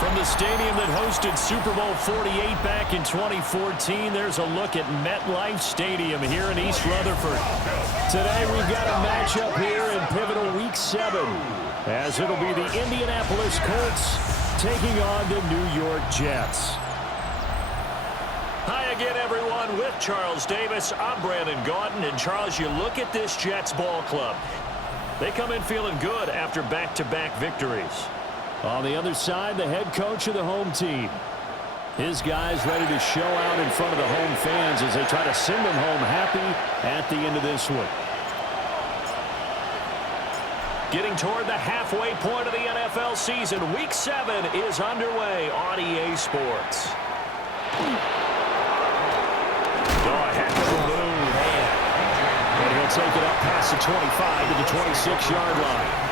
From the stadium that hosted Super Bowl 48 back in 2014, there's a look at MetLife Stadium here in East Rutherford. Today we've got a matchup here in pivotal Week 7, as it'll be the Indianapolis Colts taking on the New York Jets. Hi again, everyone. With Charles Davis, I'm Brandon Gaudin. And Charles, you look at this Jets ball club. They come in feeling good after back-to-back victories. On the other side, the head coach of the home team. His guys ready to show out in front of the home fans as they try to send them home happy at the end of this one. Getting toward the halfway point of the NFL season, Week 7 is underway on EA Sports. Oh, heck of a move. And he'll take it up past the 25 to the 26-yard line.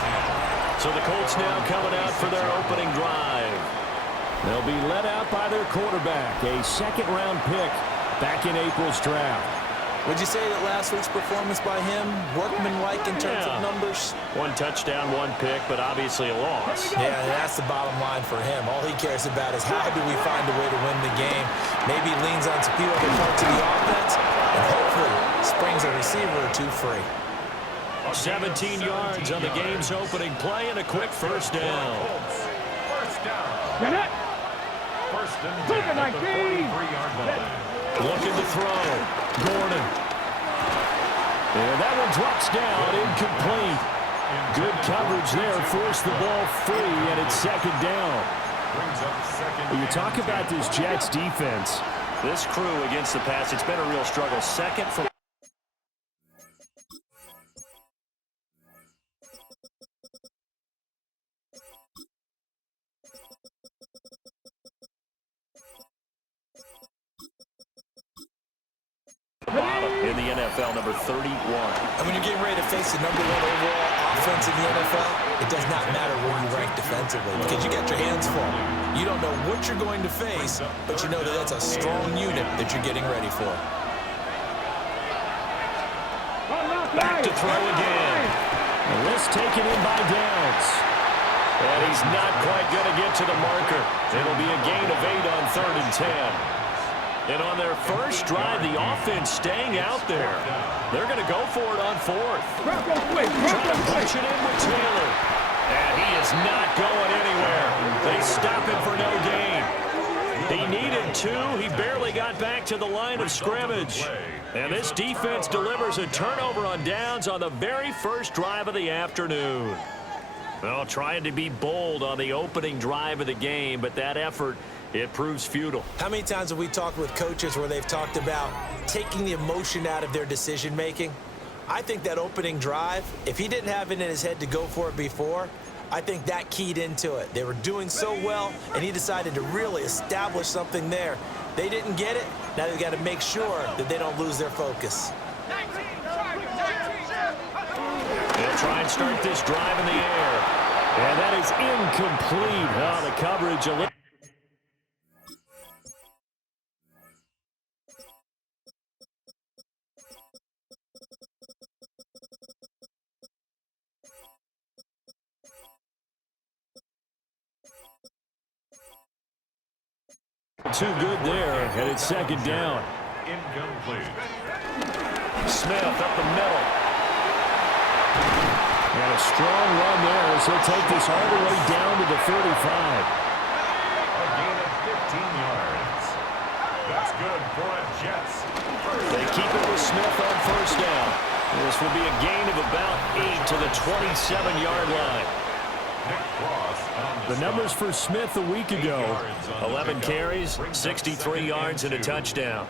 So the Colts now coming out for their opening drive. They'll be led out by their quarterback, a second-round pick back in April's draft. Would you say that last week's performance by him, workmanlike in terms of numbers? One touchdown, one pick, but obviously a loss. Yeah, that's the bottom line for him. All he cares about is how do we find a way to win the game. Maybe leans on a few other parts of the offense, and hopefully springs a receiver or two free. 17 yards on the game's opening play and a quick first down. First down. First and 10 at the 43-yard line. Looking to throw. Gordon. And that one drops down, incomplete. Good coverage there, forced the ball free, and it's second down. You talk about this Jets defense. This crew against the pass, it's been a real struggle. Second for... in the NFL, number 31. And when you're getting ready to face the number 1 overall offense in the NFL, it does not matter where you rank defensively because you got your hands full. You don't know what you're going to face, but you know that that's a strong unit that you're getting ready for. Back to throw again. And this taken in by Downs. And he's not quite going to get to the marker. It'll be a gain of 8 on 3rd and 10. And on their first drive, the offense staying out there. They're going to go for it on 4th. Trying to push it in with Taylor. And he is not going anywhere. They stop him for no gain. He needed 2. He barely got back to the line of scrimmage. And this defense delivers a turnover on downs on the very first drive of the afternoon. Well, trying to be bold on the opening drive of the game, but that effort, it proves futile. How many times have we talked with coaches where they've talked about taking the emotion out of their decision-making? I think that opening drive, if he didn't have it in his head to go for it before, I think that keyed into it. They were doing so well, and he decided to really establish something there. They didn't get it. Now they've got to make sure that they don't lose their focus. They'll try and start this drive in the air. And that is incomplete. Oh, the coverage a little. Too good there, and it's second down. Incomplete. Smith up the middle. And a strong run there as he'll take this all the way down to the 35. A gain of 15 yards. That's good for the Jets. They keep it with Smith on first down. This will be a gain of about 8 to the 27-yard line. The numbers for Smith a week ago: 11 carries, 63 yards, and a touchdown.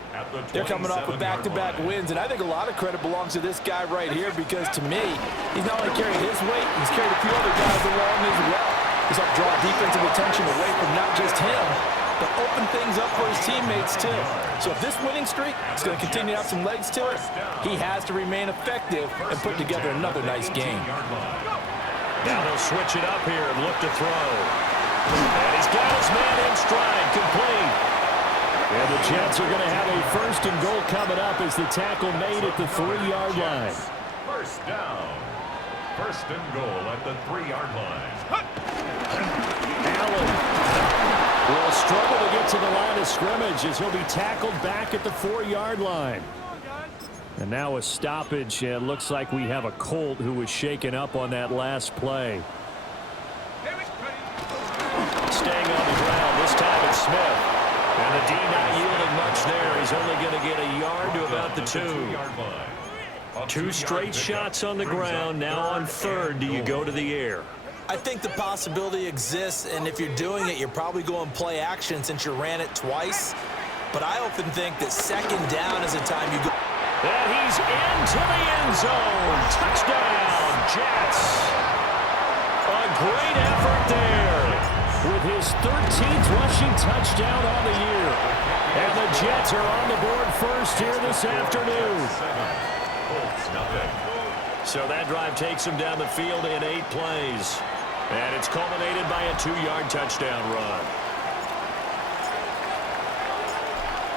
They're coming off with back-to-back wins, and I think a lot of credit belongs to this guy right here because, to me, he's not only carried his weight, he's carried a few other guys along as well. He's helped draw defensive attention away from not just him, but open things up for his teammates, too. So if this winning streak is going to continue to have some legs to it, he has to remain effective and put together another nice game. Now they'll switch it up here and look to throw. And he's got his man in stride, complete. And the Jets are going to have a first and goal coming up as the tackle made at the 3-yard line. First down. First and goal at the 3-yard line. Allen will struggle to get to the line of scrimmage as he'll be tackled back at the 4-yard line. And now a stoppage, and it looks like we have a Colt who was shaken up on that last play. Staying on the ground, this time it's Smith. And the D not yielding much there. He's only going to get a yard to about the 2. 2 straight shots on the ground. Now on 3rd, do you go to the air? I think the possibility exists, and if you're doing it, you're probably going play action since you ran it twice. But I often think that second down is a time you go. And he's into the end zone. Touchdown, Jets. A great effort there with his 13th rushing touchdown on the year. And the Jets are on the board first here this afternoon. So that drive takes him down the field in 8 plays. And it's culminated by a 2-yard touchdown run.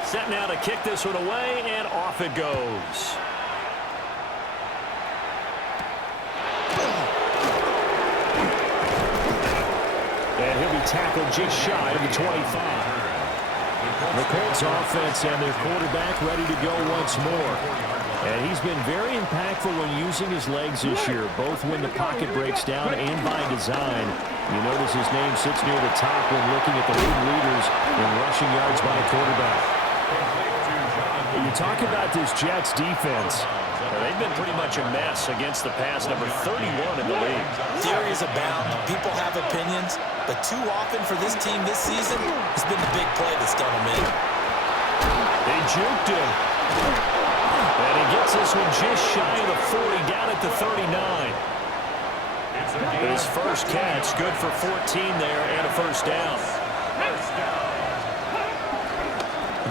Set now to kick this one away, and off it goes. And he'll be tackled just shy of the 25. The Colts offense and their quarterback ready to go once more. And he's been very impactful when using his legs this year, both when the pocket breaks down and by design. You notice his name sits near the top when looking at the league leaders in rushing yards by a quarterback. You talk about this Jets defense. They've been pretty much a mess against the pass, number 31 in the league. Theories abound. People have opinions. But too often for this team this season, it's been the big play that's done them in. They juked him. And he gets this one just shy of the 40, down at the 39. His first catch, good for 14 there and a first down.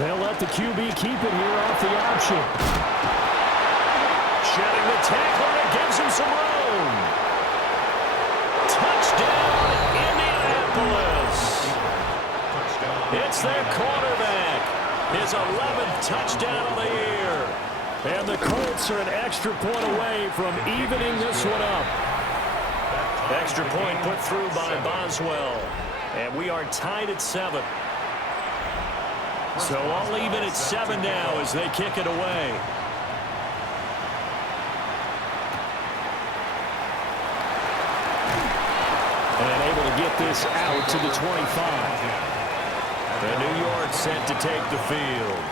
They'll let the QB keep it here off the option. Shedding the tackle, and it gives him some room. Touchdown, Indianapolis. It's their quarterback. His 11th touchdown of the year. And the Colts are an extra point away from evening this one up. Extra point put through by Boswell. And we are tied at 7. So all even at 7 now as they kick it away. And able to get this out to the 25. And New York set to take the field.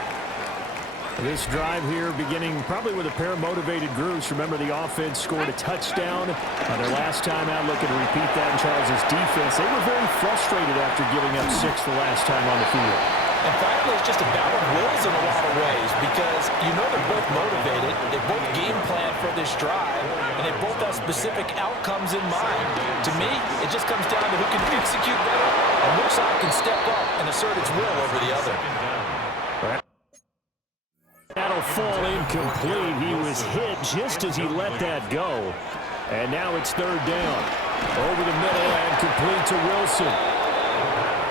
This drive here beginning probably with a pair of motivated groups. Remember, the offense scored a touchdown on their last time out. Looking to repeat that in Charles' defense. They were very frustrated after giving up 6 the last time on the field. And finally, it's just a battle of wills in a lot of ways because you know they're both motivated. They both game plan for this drive, and they both have specific outcomes in mind. To me, it just comes down to who can execute better and which side can step up and assert its will over the other. That'll fall incomplete. He was hit just as he let that go. And now it's 3rd down. Over the middle and complete to Wilson.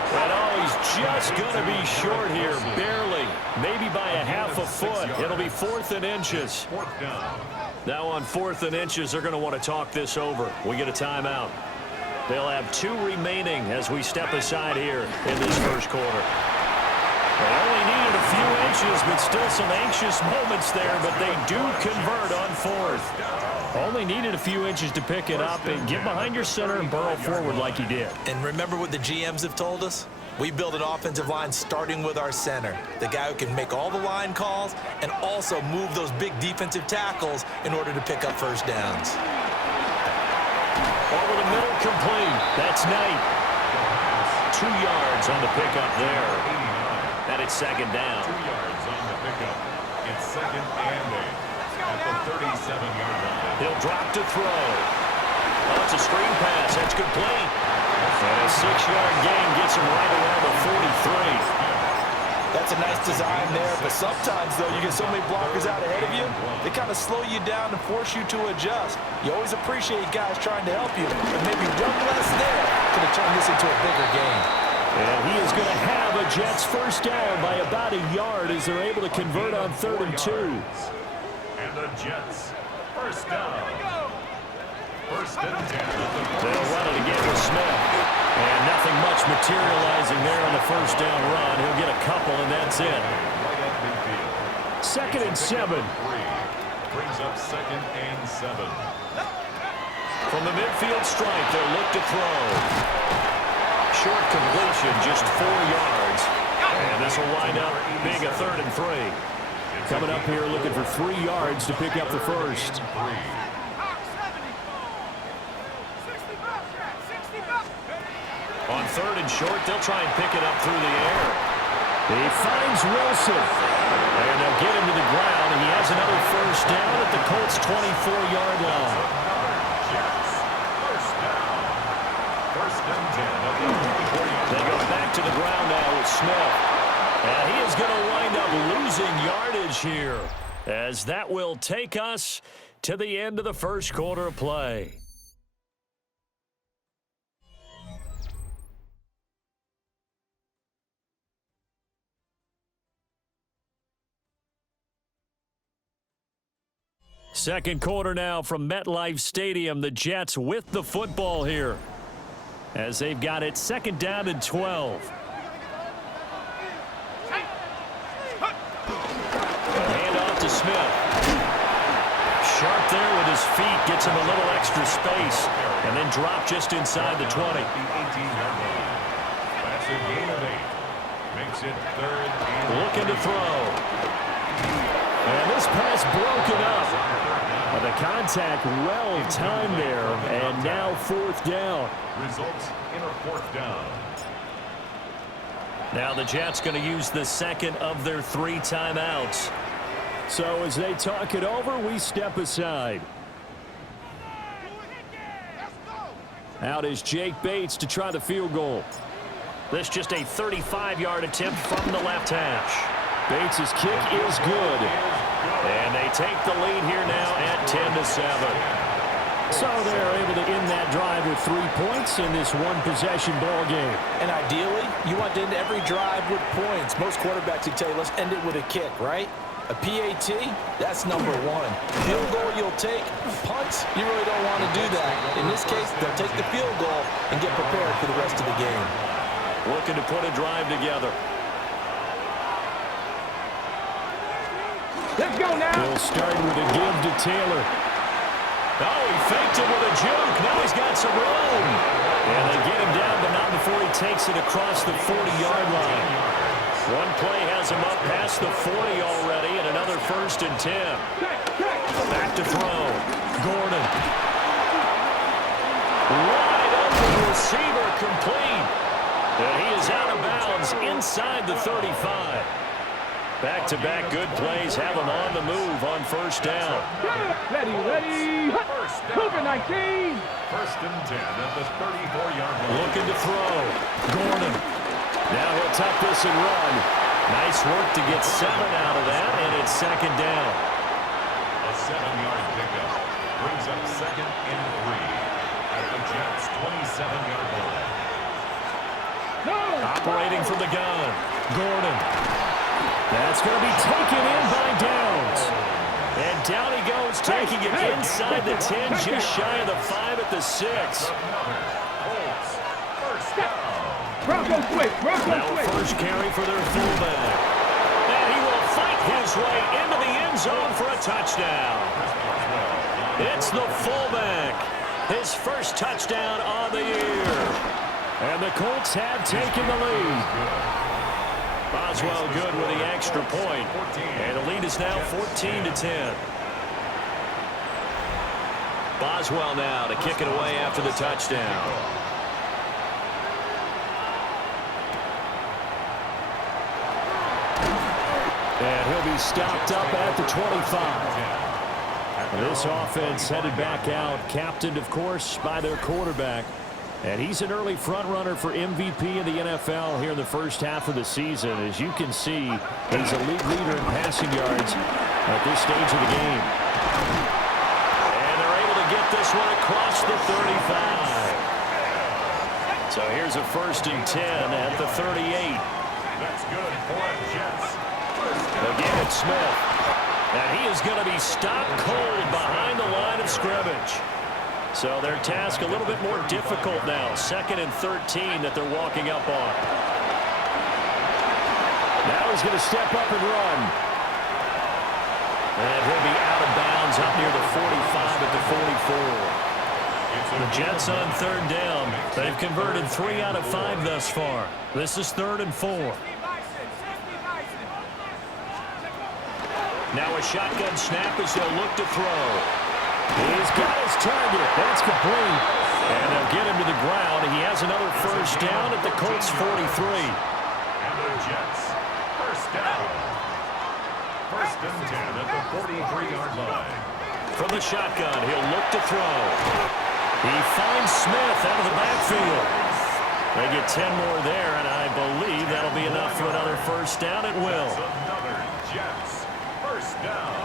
And he's just going to be short here, barely. Maybe by a half a foot. It'll be 4th and inches. Now on 4th and inches, they're going to want to talk this over. We get a timeout. They'll have 2 remaining as we step aside here in this first quarter. They only needed a few inches, but still some anxious moments there, but they do convert on 4th. Only needed a few inches to pick it up and get behind your center and burrow forward like he did. And remember what the GMs have told us? We build an offensive line starting with our center, the guy who can make all the line calls and also move those big defensive tackles in order to pick up first downs. Over the middle, complete. That's Knight. 2 yards on the pickup there. And it's 2nd down. 2 yards on the pickup. It's 2nd and 8 at the 37-yard line. He'll drop to throw. Oh, it's a screen pass. That's complete. And a 6-yard gain gets him right around the 43. That's a nice design there, but sometimes, though, you get so many blockers out ahead of you, they kind of slow you down and force you to adjust. You always appreciate guys trying to help you, but maybe one less there could have turned this into a bigger game. And he is going to have a Jets first down by about a yard as they're able to convert on 3rd and 2. And the Jets, first down. 1st and 10. They'll run it again with Smith. And nothing much materializing there on the first down run. He'll get a couple, and that's it. 2nd and 7. Brings up 2nd and 7. From the midfield stripe, they'll look to throw. Short completion, just 4 yards. And this will wind up being a 3rd and 3. Coming up here looking for 3 yards to pick up the first. On 3rd and short, they'll try and pick it up through the air. He finds Wilson. And they'll get him to the ground, and he has another first down at the Colts' 24-yard line. They go back to the ground now with Smith. And he is going to wind up losing yardage here, as that will take us to the end of the first quarter of play. Second quarter now from MetLife Stadium. The Jets with the football here as they've got it 2nd down and 12. Hand off to Smith. feet gets him a little extra space, and then drop just inside the 20. The 18-yard line. That's a gain of 8. Makes it 3rd and Looking to throw. And this pass broken up. The contact well timed there, and now 4th down. results in a 4th down. Now the Jets going to use the second of their 3 timeouts. So as they talk it over, we step aside. Out is Jake Bates to try the field goal. This just a 35-yard attempt from the left hash. Bates' kick is good. And they take the lead here now at 10-7. So they're able to end that drive with 3 points in this one-possession ball game. And ideally, you want to end every drive with points. Most quarterbacks would tell you, let's end it with a kick, right? A PAT, that's number 1. Field goal you'll take. Punts, you really don't want to do that. In this case, they'll take the field goal and get prepared for the rest of the game. Looking to put a drive together. Let's go now. He'll start with a give to Taylor. Oh, he faked it with a juke. Now he's got some room. And they get him down, but not before he takes it across the 40-yard line. One play has him up past the 40 already, and another 1st and 10. Back to throw. Gordon. Wide open receiver complete. And he is out of bounds inside the 35. Back-to-back good plays have him on the move on 1st down. Ready. Cougar 19. 1st and 10 at the 34-yard line. Looking to throw. Gordon. Now he'll tuck this and run. Nice work to get 7 out of that, and it's 2nd down. A 7-yard pickup brings up 2nd and 3 at the Jets' 27-yard line. Operating from the gun. Gordon. That's going to be taken in by Downs. And down he goes, taking it inside the 10, just shy of the 5 at the 6. Colts, 1st down. Bronco quick. Now a first carry for their fullback. And he will fight his way into the end zone for a touchdown. It's the fullback. His first touchdown on the year. And the Colts have taken the lead. Boswell good with the extra point. And the lead is now 14-10. Boswell now to kick it away after the touchdown. And he'll be stopped up at the 25. This offense headed back out, captained, of course, by their quarterback. And he's an early front runner for MVP in the NFL here in the first half of the season. As you can see, he's a league leader in passing yards at this stage of the game. And they're able to get this one across the 35. So here's a 1st and 10 at the 38. That's good for the Jets. Again, it's Smith. And he is going to be stopped cold behind the line of scrimmage. So their task a little bit more difficult now. 2nd and 13 that they're walking up on. Now he's going to step up and run. And he'll be out of bounds up near the 45 at the 44. The Jets on 3rd down. They've converted 3 out of 5 thus far. This is 3rd and 4. Now a shotgun snap as they'll look to throw. He's got his target. That's complete. And they'll get him to the ground. He has another 1st down at the Colts 43. And the Jets, 1st down. 1st and 10 at the 43-yard line. From the shotgun, he'll look to throw. He finds Smith out of the backfield. They get 10 more there, and I believe that'll be enough for another 1st down. It will. Another Jets, 1st down.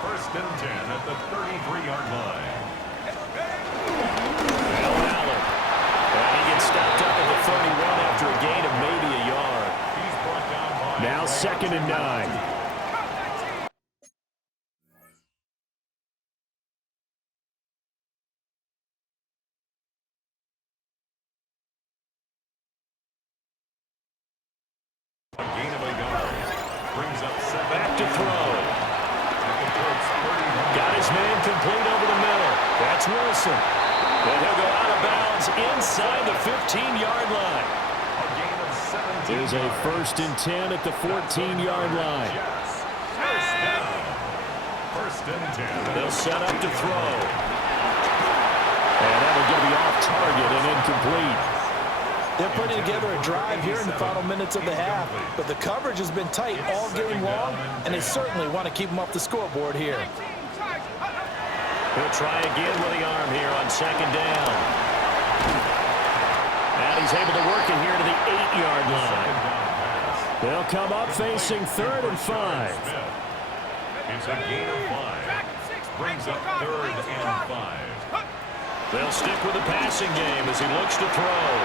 1st and 10 at the 33-yard line. Now Allen. And he gets stopped up at the 31 after a gain of maybe a yard. He's brought down by Now 2nd and 9. a gain of a yard. Brings up 7. Back to throw. At the Colts 31. Got his man complete over the middle. That's Wilson. And he'll go out of bounds inside the 15-yard line. A gain of 17 There's a first and 10 at the 14-yard line. First down. First and 10. They'll set up to throw. And that'll get me off target and incomplete. They're putting together a drive here in the final minutes of the half, but the coverage has been tight all game long, and they certainly want to keep them off the scoreboard here. He'll try again with the arm here on second down. And he's able to work it here to the 8-yard line. They'll come up facing 3rd and 5. It's a gain of 5. Brings up 3rd and 5. They'll stick with the passing game as he looks to throw.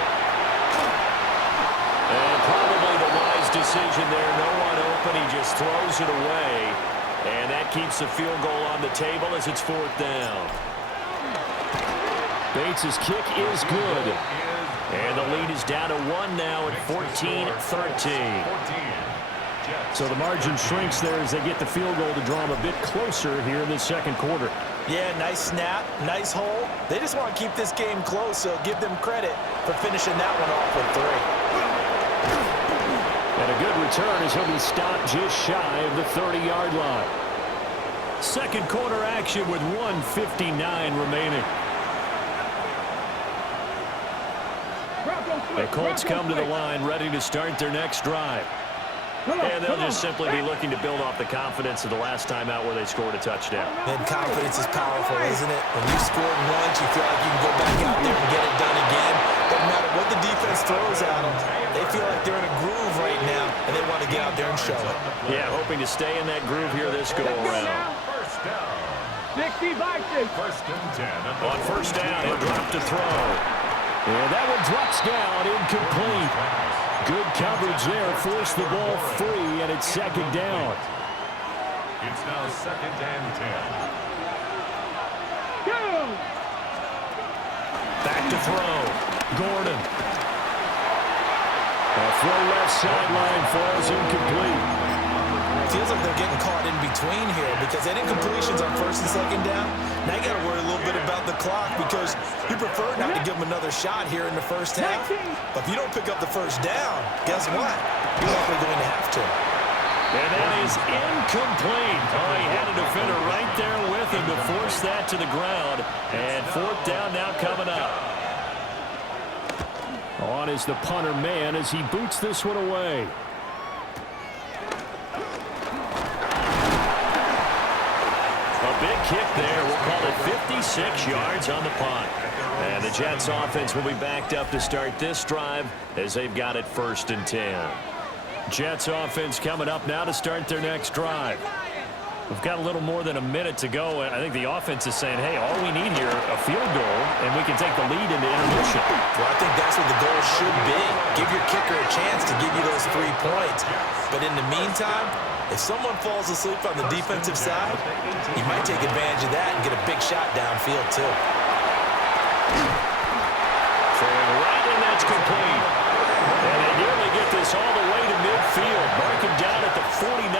And probably the wise decision there. No one open. He just throws it away. And that keeps the field goal on the table as it's 4th down. Bates' kick is good. And the lead is down to 1 now at 14-13. So the margin shrinks there as they get the field goal to draw them a bit closer here in the second quarter. Yeah, nice snap, nice hold. They just want to keep this game close, so give them credit for finishing that one off with 3. And a good return as he'll be stopped just shy of the 30-yard line. Second quarter action with 1:59 remaining. The Colts come to the line ready to start their next drive. And they'll just simply be looking to build off the confidence of the last time out where they scored a touchdown. And confidence is powerful, isn't it? When you scored once, you feel like you can go back out there and get it done again. Doesn't matter what the defense throws at them. They feel like they're in a groove right now, and they want to get out there and show it. Yeah, hoping to stay in that groove here this go-around. First down. 65. First and 10. On first down, he'll drop to throw. And that one drops down, incomplete. Good coverage there, forced the ball free, and it's second down. It's now 2nd and 10. Go! Back to throw. Gordon. A throw left sideline falls incomplete. Feels like they're getting caught in between here because they did completions on first and second down. Now you got to worry a little bit about the clock because you prefer not to give them another shot here in the first half. But if you don't pick up the first down, guess what? You're likely going to have to. And that is incomplete. Oh, he had a defender right there with him to force that to the ground. And 4th down now coming up. On is the punter man as he boots this one away. A big kick there. We'll call it 56 yards on the punt. And the Jets offense will be backed up to start this drive as they've got it 1st and 10. Jets offense coming up now to start their next drive. We've got a little more than a minute to go. I think the offense is saying, hey, all we need here, a field goal, and we can take the lead into intermission. Well, I think that's what the goal should be. Give your kicker a chance to give you those 3 points. But in the meantime, if someone falls asleep on the defensive side, you might take advantage of that and get a big shot downfield, too. Throwing right, and that's complete. And they nearly get this all the way to midfield. Marking down at the 49.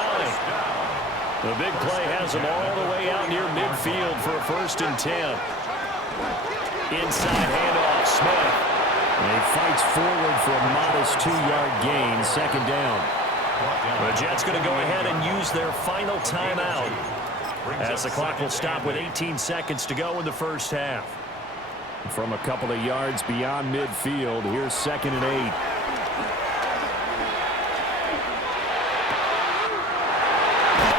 The big play has them all the way out near midfield for a 1st and 10. Inside handoff, Smith. And he fights forward for a modest 2-yard gain, 2nd down. The Jets going to go ahead and use their final timeout as the clock will stop with 18 seconds to go in the first half. From a couple of yards beyond midfield, here's 2nd and 8.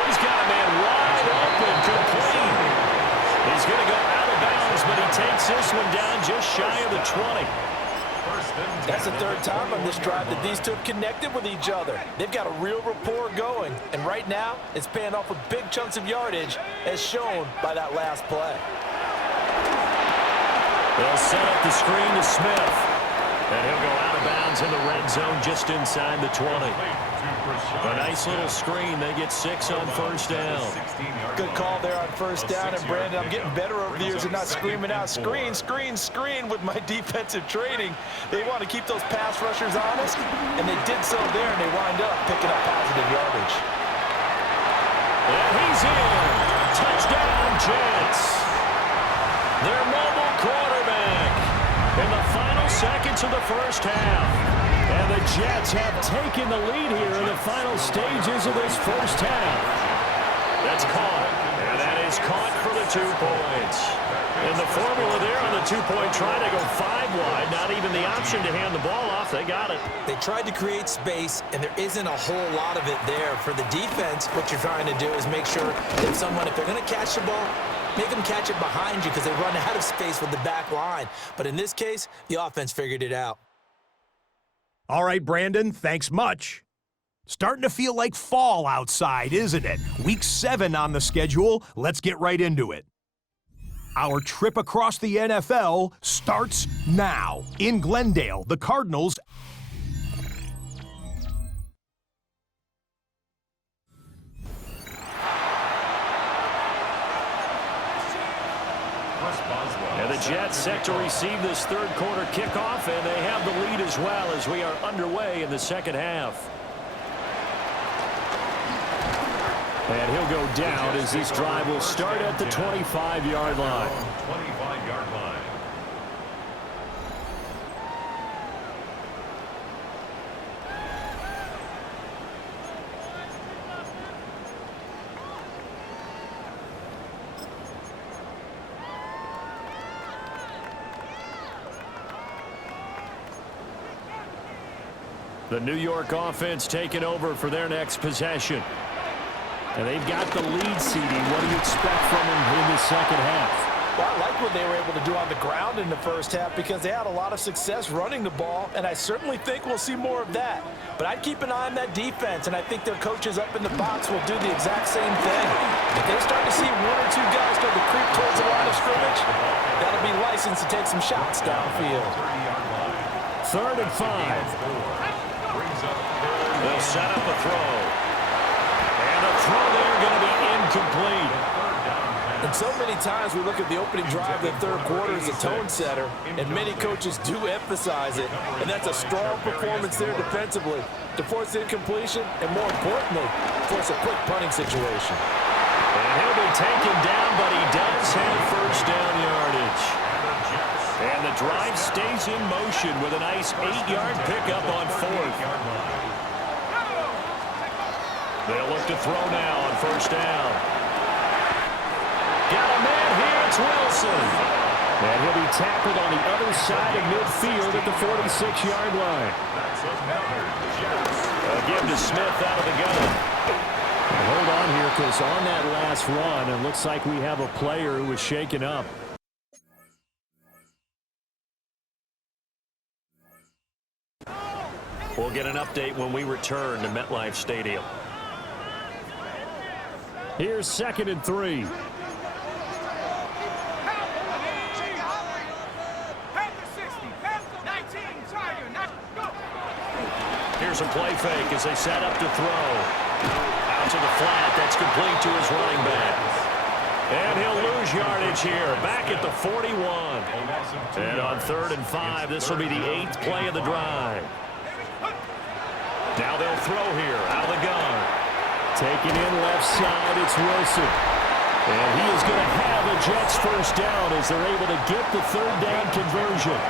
He's got a man wide open, complete. He's going to go out of bounds, but he takes this one down just shy of the 20. That's the 3rd time on this drive that these two have connected with each other. They've got a real rapport going, and right now it's paying off with big chunks of yardage as shown by that last play. They'll set up the screen to Smith, and he'll go out of bounds in the red zone just inside the 20. A nice little screen. They get 6 on first down. Good call there on first down, and Brandon, I'm getting better over the years and not screaming out screen, screen, screen with my defensive training. They want to keep those pass rushers honest, and they did so there, and they wind up picking up positive yardage. And he's in. Touchdown, Jets. first half. And the Jets have taken the lead here in the final stages of this first half. That's caught. And that is caught for the 2 points. And the formula there on the 2-point try to go 5 wide. Not even the option to hand the ball off. They got it. They tried to create space, and there isn't a whole lot of it there. For the defense, what you're trying to do is make sure that if they're going to catch the ball, make them catch it behind you because they run out of space with the back line. But in this case, the offense figured it out. All right, Brandon, thanks much. Starting to feel like fall outside, isn't it? Week 7 on the schedule. Let's get right into it. Our trip across the NFL starts now. In Glendale, the Cardinals and the Jets set to receive this third quarter kickoff, and they have the lead as well as we are underway in the second half. And he'll go down as this drive will start at the 25-yard line. 25-yard line. The New York offense taking over for their next possession. And they've got the lead seeding. What do you expect from them in the second half? Well, I like what they were able to do on the ground in the first half because they had a lot of success running the ball, and I certainly think we'll see more of that. But I'd keep an eye on that defense, and I think their coaches up in the box will do the exact same thing. If they start to see 1 or 2 guys start to creep towards the line of scrimmage, that'll be licensed to take some shots downfield. 3rd and 5. They'll set up a throw. And a throw there going to be incomplete. And so many times we look at the opening drive of the third quarter as a tone setter, and many coaches do emphasize it. And that's a strong performance there defensively to force incompletion and, more importantly, force a quick punting situation. And he'll be taken down, but he does have first down yardage. And the drive stays in motion with a nice 8-yard pickup on 4th. They'll look to throw now on first down. Got a man here, it's Wilson. And he'll be tackled on the other side of midfield at the 46-yard line. A give to Smith out of the gun. And hold on here, because on that last run, it looks like we have a player who was shaken up. We'll get an update when we return to MetLife Stadium. Here's 2nd and 3. Here's a play fake as they set up to throw. Out to the flat. That's complete to his running back. And he'll lose yardage here. Back at the 41. And on 3rd and 5, this will be the 8th play of the drive. Now they'll throw here out of the gun. Taking in left side, it's Wilson. And he is going to have a Jets first down as they're able to get the 3rd down conversion.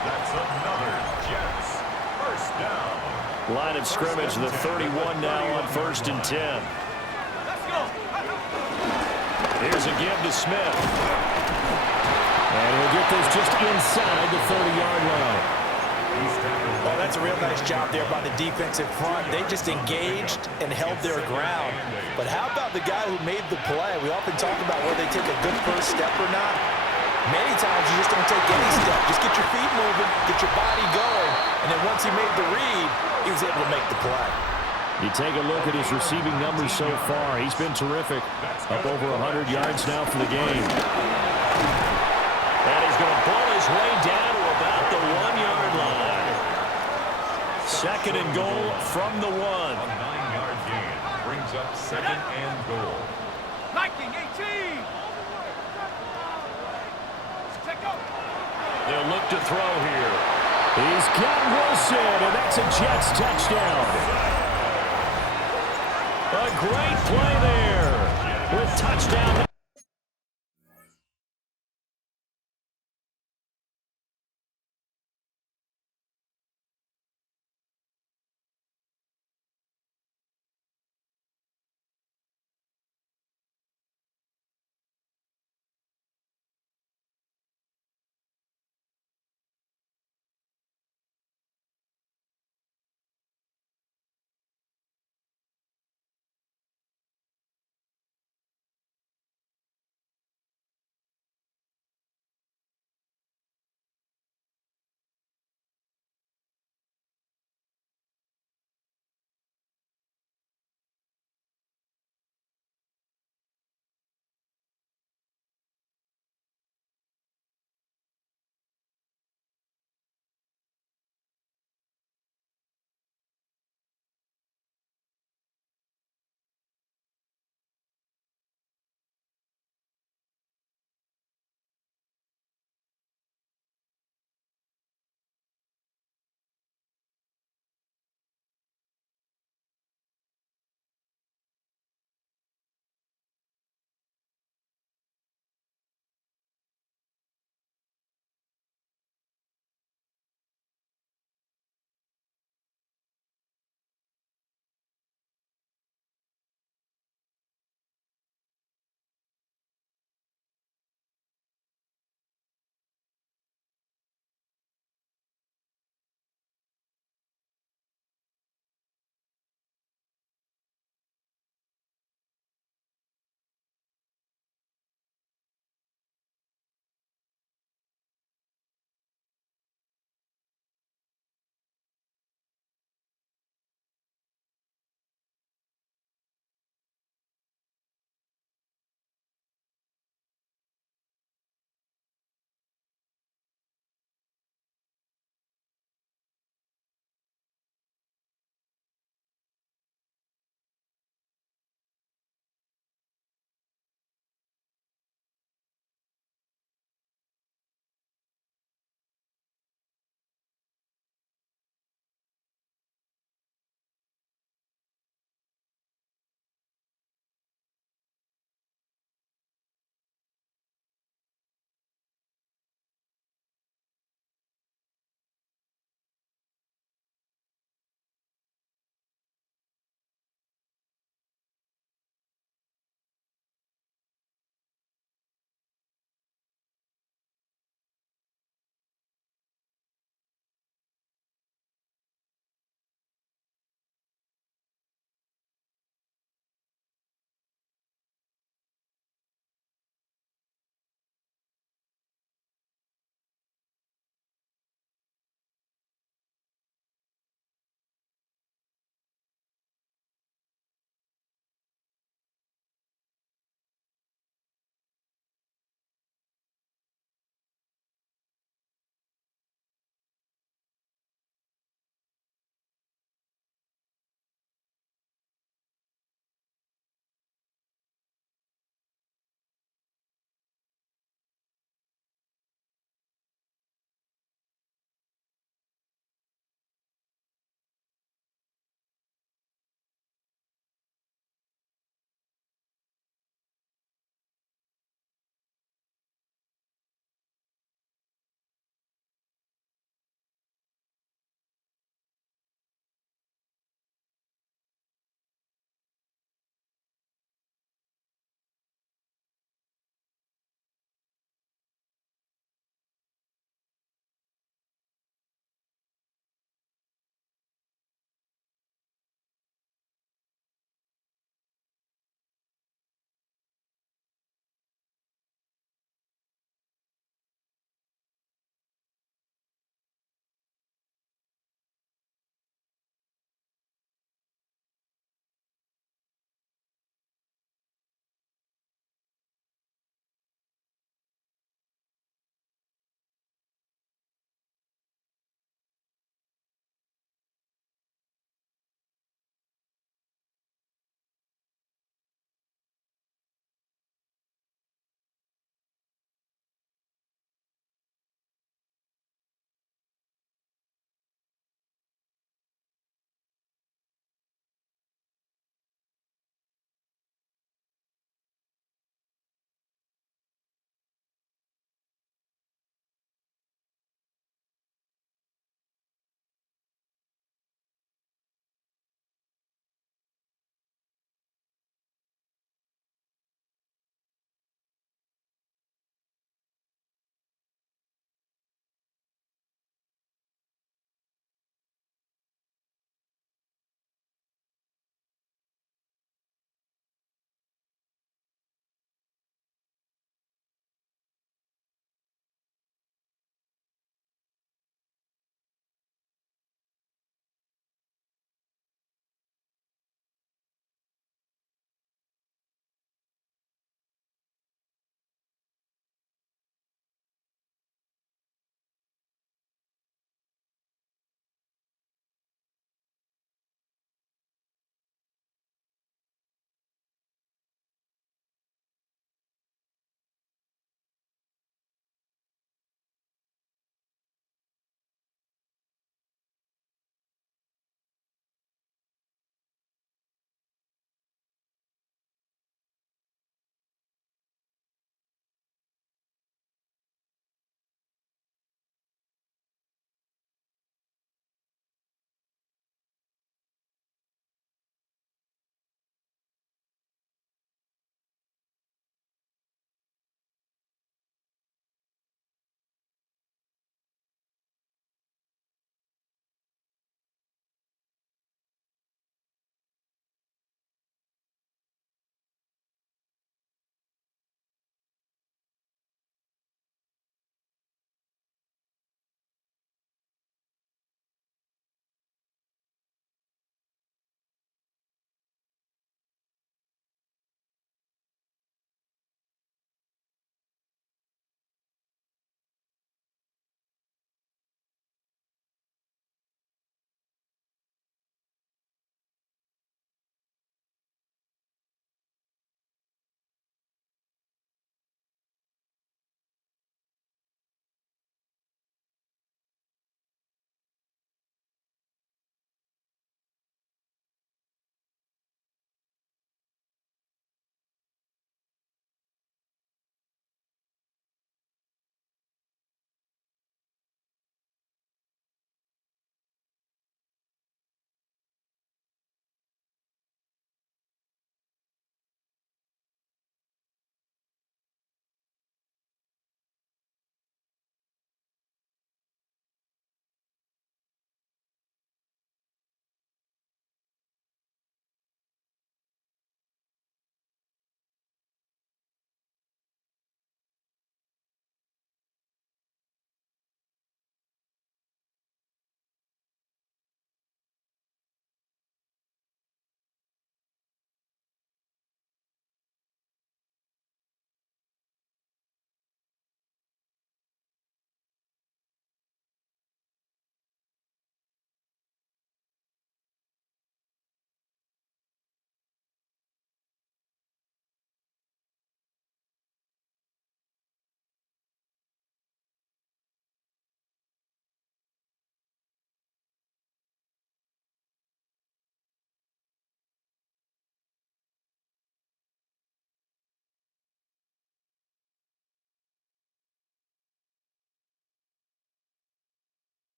That's another Jets first down. Line of scrimmage, the 31 now on 1st and 10. Here's a give to Smith. And he'll get this just inside the 30-yard line. Well, that's a real nice job there by the defensive front. They just engaged and held their ground. But how about the guy who made the play? We often talk about whether they take a good first step or not. Many times you just don't take any step. Just get your feet moving, get your body going, and then once he made the read, he was able to make the play. You take a look at his receiving numbers so far. He's been terrific. Up over 100 yards now for the game. And he's going to pull his way down to about the 1-yard line. 2nd and goal from the 1. A 9-yard gain brings up 2nd and goal. 19-18. They'll look to throw here. He's got Wilson, and that's a Jets touchdown. A great play there with touchdown.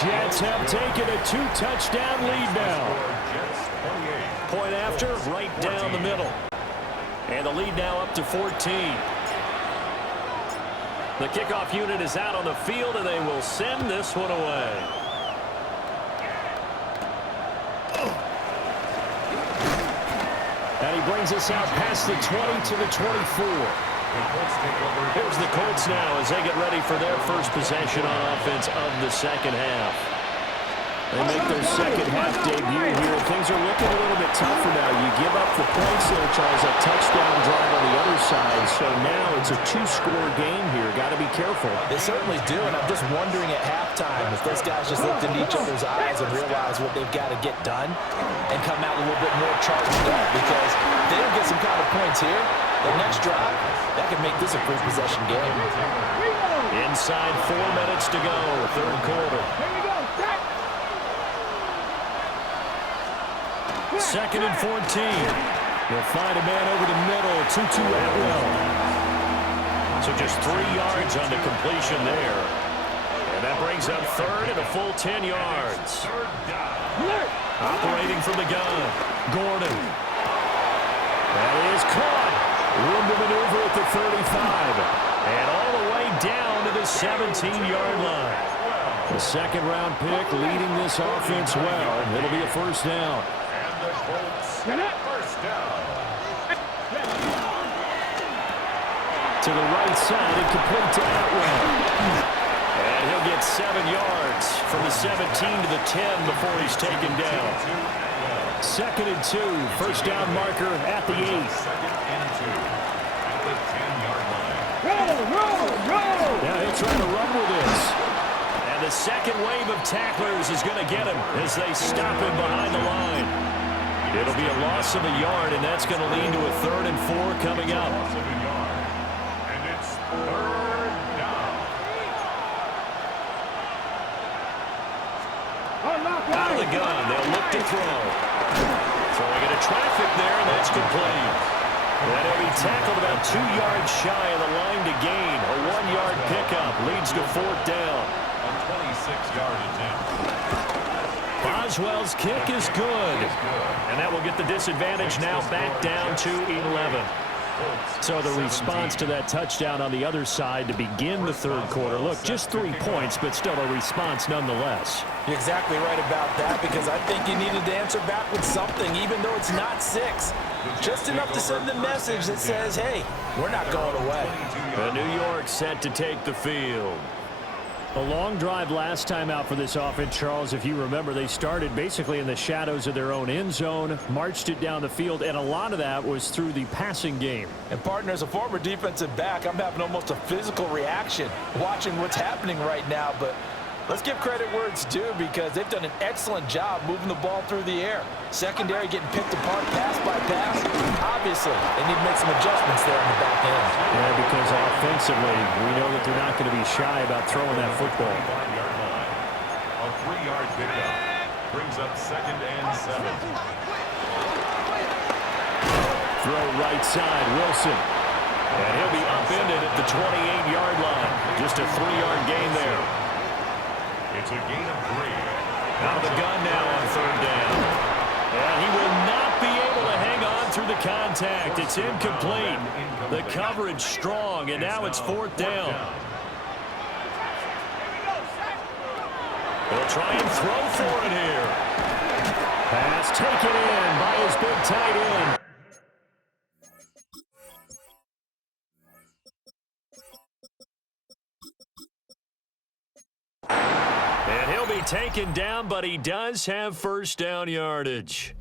Jets have taken a 2-touchdown lead now. Point after, right down the middle. And the lead now up to 14. The kickoff unit is out on the field, and they will send this one away. And he brings us out past the 20 to the 24. Here's the Colts now as they get ready for their first possession on offense of the second half. They make their second half debut here. Things are looking a little bit tougher now. You give up the points there, Charles, a touchdown drive on the other side. So now it's a 2-score game here. Got to be careful. They certainly do, and I'm just wondering at halftime if those guys just looked into each other's eyes and realized what they've got to get done and come out a little bit more charged up, because if they don't get some kind of points here, the next drive, that could make this a free possession game. Inside 4 minutes to go, third quarter. Second and 14. They'll find a man over the middle. 2-2 Atwell. So just 3 yards on the completion there. And that brings up third and a full 10 yards. Operating from the gun. Gordon. That is caught. Room to maneuver at the 35. And all the way down to the 17-yard line. The second-round pick leading this offense well. It'll be a first down. The Colts, first down. To the right side and complete to Atwell. And he'll get 7 yards from the 17 to the 10 before he's taken down. Second and 2, first down marker at the 8. Second and 2 at the 10-yard line. Now he'll try to run with this. And the second wave of tacklers is going to get him as they stop him behind the line. It'll be a loss of a yard, and that's going to lead to a 3rd and 4 coming up. Loss of a yard. And it's third down. Out of the gun, they'll look to throw. Throwing into traffic there, and that's complete. And he'll be tackled about 2 yards shy of the line to gain. A 1-yard pickup leads to 4th down. A 26-yard attempt. Boswell's kick is good. And that will get the disadvantage now back down to 11. So the response to that touchdown on the other side to begin the third quarter. Look, just 3 points, but still a response nonetheless. You're exactly right about that, because I think you needed to answer back with something, even though it's not 6. Just enough to send the message that says, hey, we're not going away. The New York set to take the field. A long drive last time out for this offense, Charles. If you remember, they started basically in the shadows of their own end zone, marched it down the field, and a lot of that was through the passing game. And, partner, as a former defensive back, I'm having almost a physical reaction watching what's happening right now. But let's give credit where it's due, because they've done an excellent job moving the ball through the air. Secondary getting picked apart pass by pass. Obviously, they need to make some adjustments there in the back end. Yeah, because offensively, we know that they're not going to be shy about throwing that football. 5-yard line. A 3-yard pickup brings up 2nd and 7. Throw right side, Wilson. And he'll be upended at the 28-yard line. Just a 3-yard gain there. It's a gain of 3. Out of the gun now on 3rd down. And he will not be able to hang on through the contact. It's incomplete. The coverage strong, and now it's 4th down. They'll try and throw for it here. Pass taken in by his big tight end. And he'll be taken down, but he does have first down yardage.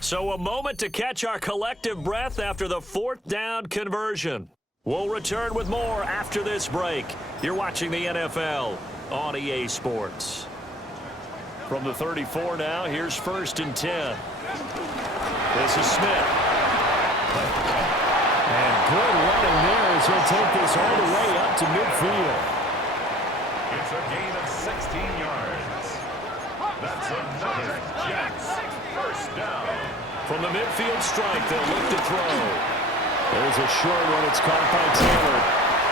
So a moment to catch our collective breath after the 4th down conversion. We'll return with more after this break. You're watching the NFL on EA Sports. From the 34 now, here's 1st and 10. This is Smith. And good running there as he'll take this all the way up to midfield. It's a gain of 16 yards. That's another Jets first down. From the midfield strike, they'll look to throw. There's a short one. It's caught by Taylor.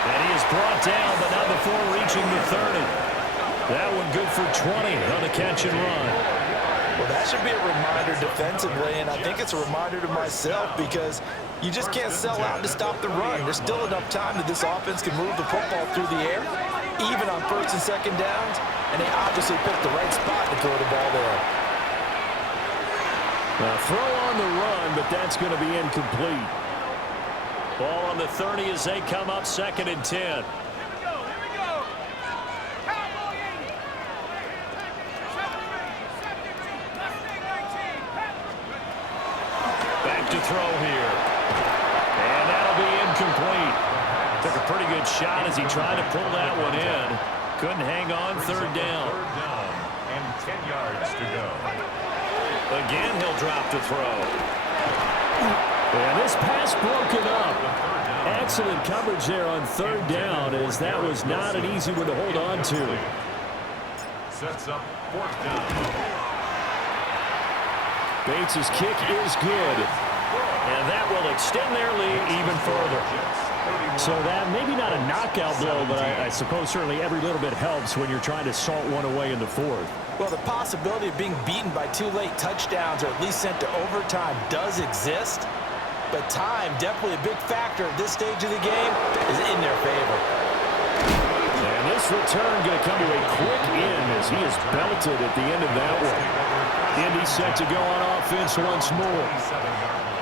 And he is brought down, but not before reaching the 30. That one good for 20 on the catch and run. Well, that should be a reminder defensively, and I think it's a reminder to myself because you just can't sell out to stop the run. There's still enough time that this offense can move the football through the air, even on first and second downs, and they obviously picked the right spot to throw the ball there. Now throw on the run, but that's going to be incomplete. Ball on the 30 as they come up 2nd and 10. To throw here. And that'll be incomplete. Took a pretty good shot as he tried to pull that one in. Couldn't hang on. 3rd down. And 10 yards to go. Again, he'll drop to throw. And this pass broken up. Excellent coverage there on 3rd down, as that was not an easy one to hold on to. Sets up 4th down. Bates' kick is good. And that will extend their lead even further. So that maybe not a knockout blow, but I suppose certainly every little bit helps when you're trying to salt one away in the 4th. Well, the possibility of being beaten by 2 late touchdowns or at least sent to overtime does exist. But time, definitely a big factor at this stage of the game, is in their favor. And this return going to come to a quick end as he is belted at the end of that one. Indy set to go on offense once more.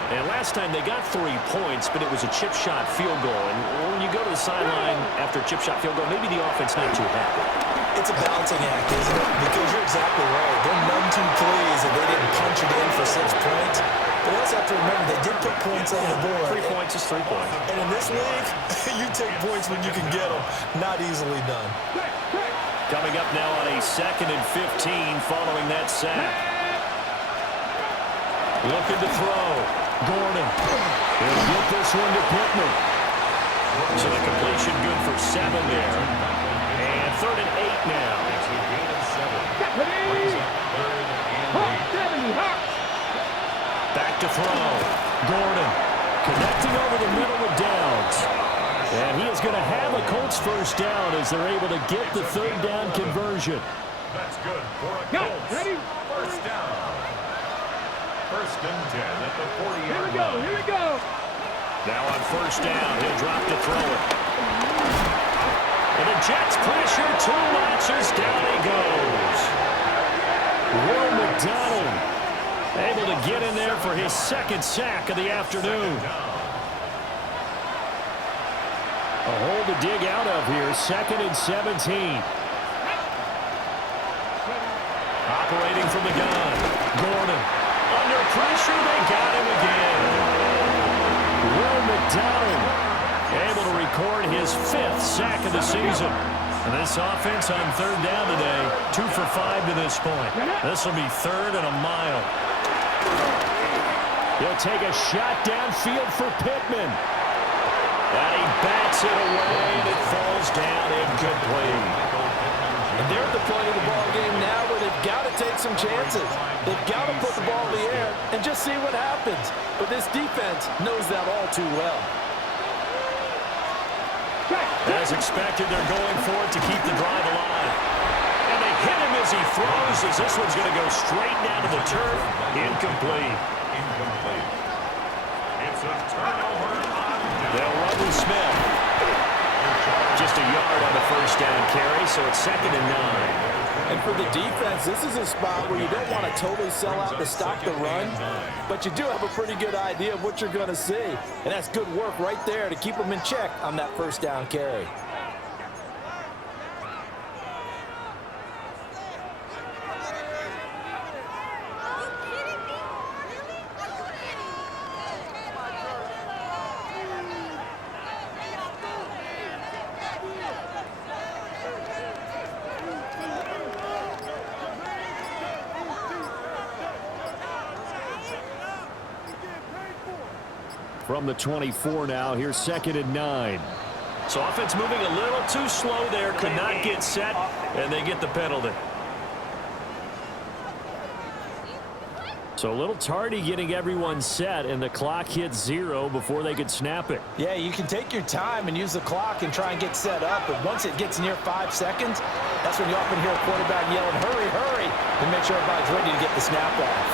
And last time they got 3 points, but it was a chip shot field goal. And when you go to the sideline after a chip shot field goal, maybe the offense not too happy. It's a balancing act, isn't it? Because you're exactly right. They're none too pleased that they didn't punch it in for 6 points. But you also have to remember they did put points on the board. 3 points is 3 points. And in this league, you take points when you can get them. Not easily done. Coming up now on a 2nd and 15 following that sack. Looking to throw. Gordon. He'll get this one to Pittman. So the completion good for 7 there. And 3rd and 8 now. Back to throw. Gordon connecting over the middle with Downs. And he is going to have a Colts 1st down as they're able to get the 3rd down conversion. That's good for a Colts. 1st down. 1st and 10 at the 40-yard line. Here we go. Now on 1st down, he'll drop to throw it. And the Jets pressure 2 notches, down he goes. Will McDonald able to get in there for his 2nd sack of the afternoon. A hole to dig out of here, 2nd and 17. Operating from the gun, Gordon. Under pressure, they got him again. Will McDonald able to record his 5th sack of the season. And this offense on 3rd down today, 2 for 5 to this point. This will be 3rd and a mile. He'll take a shot downfield for Pittman. And he bats it away, and it falls down incomplete. And they're at the point of the ball game now where they've got to take some chances. They've got to put the ball in the air and just see what happens. But this defense knows that all too well. As expected, they're going for it to keep the drive alive. And they hit him as he throws, as this one's going to go straight down to the turf. Incomplete. It's a turnover on They'll run with Smith. Just a yard on the 1st down carry, so it's 2nd and 9. And for the defense, this is a spot where you don't want to totally sell out to stop the run, but you do have a pretty good idea of what you're going to see. And that's good work right there to keep them in check on that 1st down carry. From the 24 now, here's 2nd and 9. So offense moving a little too slow there, could not get set, and they get the penalty. So a little tardy getting everyone set, and the clock hits 0 before they could snap it. Yeah, you can take your time and use the clock and try and get set up, but once it gets near 5 seconds, That's when you often hear a quarterback yelling, hurry, hurry, and make sure everybody's ready to get the snap off.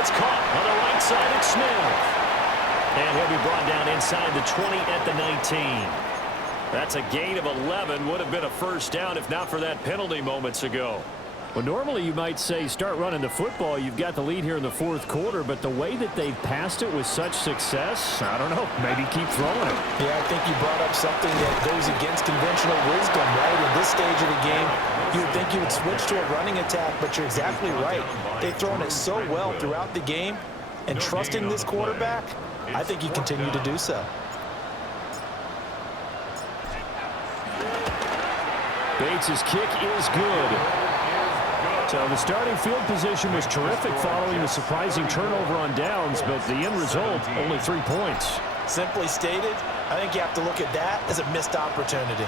It's caught on the right side of Smith. And he'll be brought down inside the 20 at the 19. That's a gain of 11. Would have been a first down if not for that penalty moments ago. Well, normally you might say start running the football. You've got the lead here in the fourth quarter, but the way that they've passed it with such success, I don't know, maybe keep throwing it. Yeah, I think you brought up something that goes against conventional wisdom, right? In this stage of the game, you would think you would switch to a running attack, but you're exactly right. They've thrown it so well throughout the game, and trusting this quarterback, I think you continue to do so. Bates' kick is good. So the starting field position was terrific following the surprising turnover on downs, but the end result, only 3 points. Simply stated, I think you have to look at that as a missed opportunity.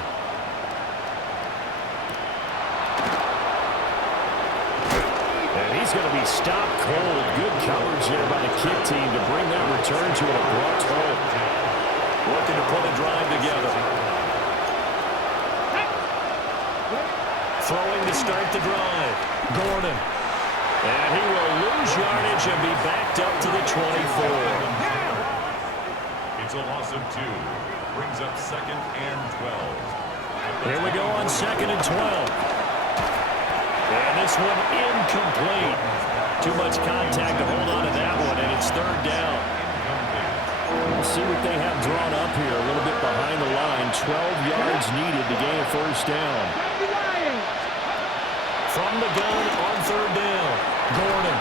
And he's going to be stopped cold. Good coverage there by the kick team to bring that return to an abrupt halt. Looking to put a drive together. Throwing to start the drive. Gordon. And he will lose yardage and be backed up to the 24. It's a loss of 2. Brings up 2nd and 12. Here we go on 2nd and 12. And this one incomplete. Too much contact to hold on to that one, and it's 3rd down. We'll see what they have drawn up here. A little bit behind the line. 12 yards needed to gain a first down. From the gun on 3rd down. Gordon.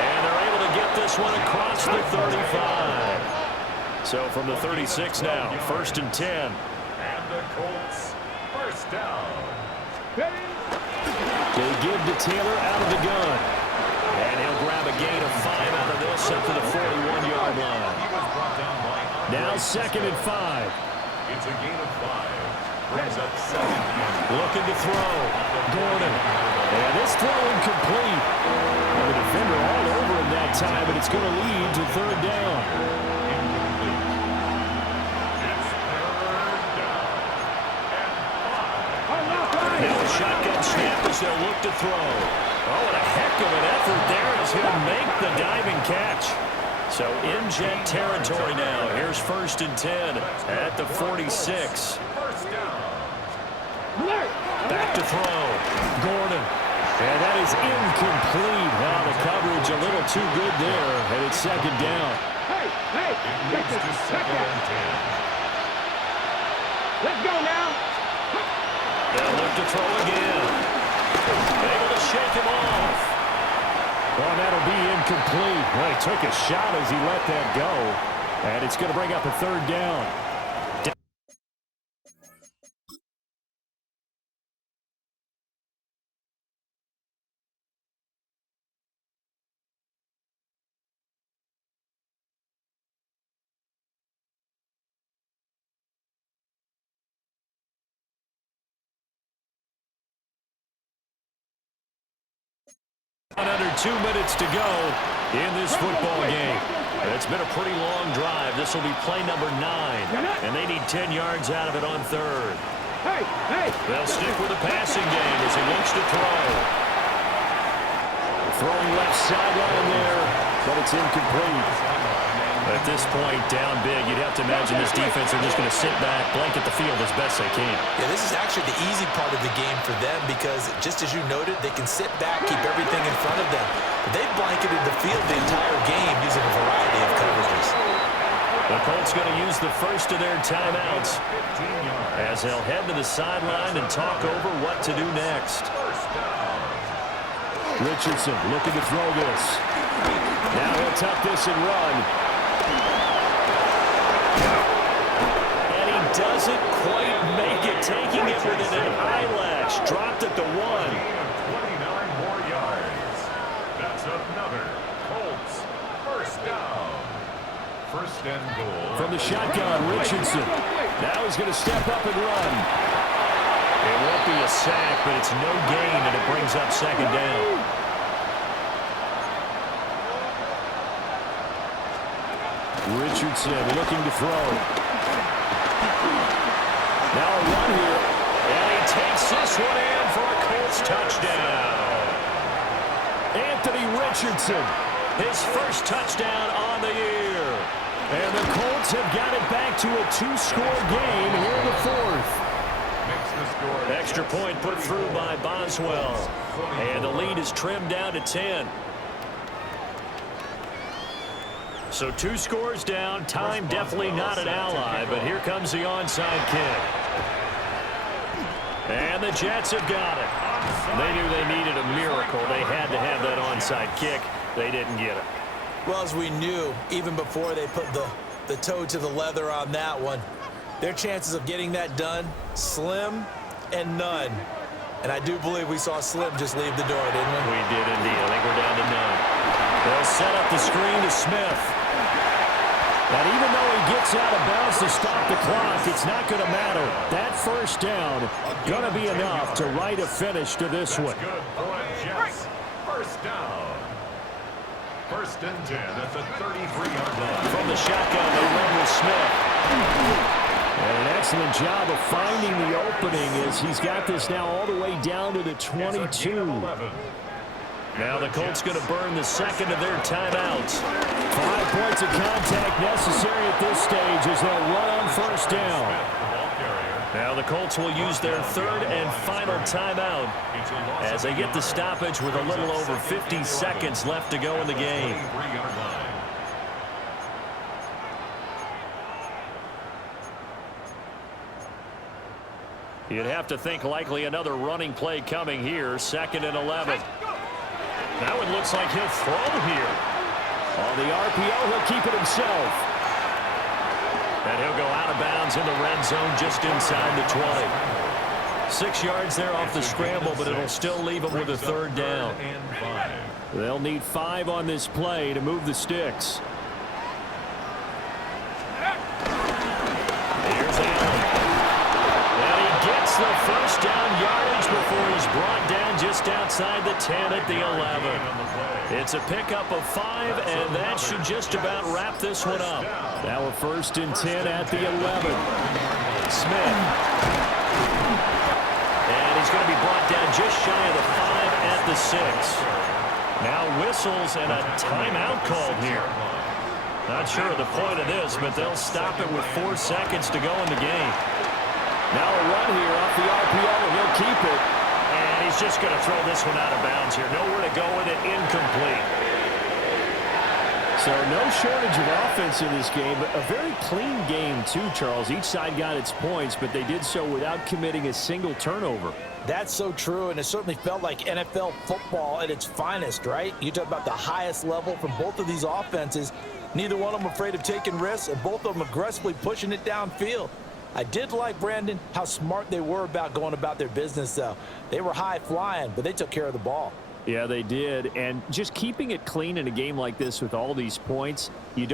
And they're able to get this one across the 35. So from the 36 now, 1st and 10. And the Colts, first down. They give to Taylor out of the gun. And he'll grab a gain of 5 out of this up to the 41-yard line. He was brought down by Now 2nd and 5. It's a gain of 5. Brings up 2nd and Looking to throw. Gordon. And this throw incomplete. And the defender all over him that time, but it's going to lead to 3rd down. incomplete. It's 3rd down and 5. Now a shotgun snap as they'll look to throw. Oh, and a heck of an effort there as he'll make the diving catch. So in jet territory now. Here's 1st and 10 at the 46. First down. Back to throw. Gordon. And that is incomplete. Now the coverage a little too good there, and it's 2nd down. It leads to 2nd and 10. Let's go now. They'll look to throw again. Able to shake him off. Well, that'll be incomplete. Well, he took a shot as he let that go, and it's going to bring up a 3rd down. Under 2 minutes to go in this football game. It's been a pretty long drive. This will be play number 9, and they need 10 yards out of it on 3rd. They'll stick with the passing game as he looks to throw. Throwing left sideline there, but it's incomplete. At this point, down big, you'd have to imagine this defense are just going to sit back, blanket the field as best they can. Yeah, this is actually the easy part of the game for them because, just as you noted, they can sit back, keep everything in front of them. But they've blanketed the field the entire game using a variety of coverages. The Colts going to use the first of their timeouts as they'll head to the sideline and talk over what to do next. Richardson looking to throw this. Now he'll tuck this and run. And he doesn't quite make it, taking it within an eyelash. Dropped at the 1. 29 more yards. That's another Colts first down. 1st and goal. From the shotgun, Richardson. Now he's going to step up and run. It won't be a sack, but it's no gain, and it brings up 2nd down. Richardson looking to throw. Now a run here. And he takes this one in for a Colts touchdown. Anthony Richardson, His first touchdown on the year. and the Colts have got it back to a two-score game here in the fourth. Makes the score. Extra point put through by Boswell. And the lead is trimmed down to 10. So 2 scores down. Time definitely not an ally, but here comes the onside kick. And the Jets have got it. They knew they needed a miracle. They had to have that onside kick. They didn't get it. Well, as we knew, even before they put the toe to the leather on that one, their chances of getting that done, slim and none. And I do believe we saw Slim just leave the door, didn't we? We did indeed. I think we're down to none. They'll set up the screen to Smith. And even though he gets out of bounds to stop the clock, it's not going to matter. That first down going to be enough to write a finish to this one. Good for the Jets. First down. First and 10 at the 33-yard line. From the shotgun, they run with Smith. And an excellent job of finding the opening as he's got this now all the way down to the 22. Now the Colts going to burn the second of their timeouts. 5 points of contact necessary at this stage as they'll run on first down. Now the Colts will use their third and final timeout as they get the stoppage with a little over 50 seconds left to go in the game. You'd have to think likely another running play coming here. 2nd and 11. That one looks like he'll throw here. On the RPO, he'll keep it himself. And he'll go out of bounds in the red zone just inside the 20. 6 yards there off the scramble, but it'll still leave him with a third down. They'll need 5 on this play to move the sticks. Here's Allen. And he gets the first down yardage before he's brought down just outside the 10 at the 11. It's a pickup of 5, and that should just about wrap this one up. Now a 1st and 10 at the 11. Smith. And he's going to be brought down just shy of the 5 at the 6. Now whistles and a timeout called here. Not sure of the point of this, but they'll stop it with 4 seconds to go in the game. Now a run here off the RPO, and he'll keep it. And he's just going to throw this one out of bounds here. Nowhere to go with it. Incomplete. So no shortage of offense in this game, but a very clean game too, Charles. Each side got its points, but they did so without committing a single turnover. That's so true, and it certainly felt like NFL football at its finest, right? You talk about the highest level from both of these offenses. Neither one of them afraid of taking risks, and both of them aggressively pushing it downfield. I did like, Brandon, how smart they were about going about their business, though. They were high-flying, but they took care of the ball. Yeah, they did. And just keeping it clean in a game like this with all these points, you don't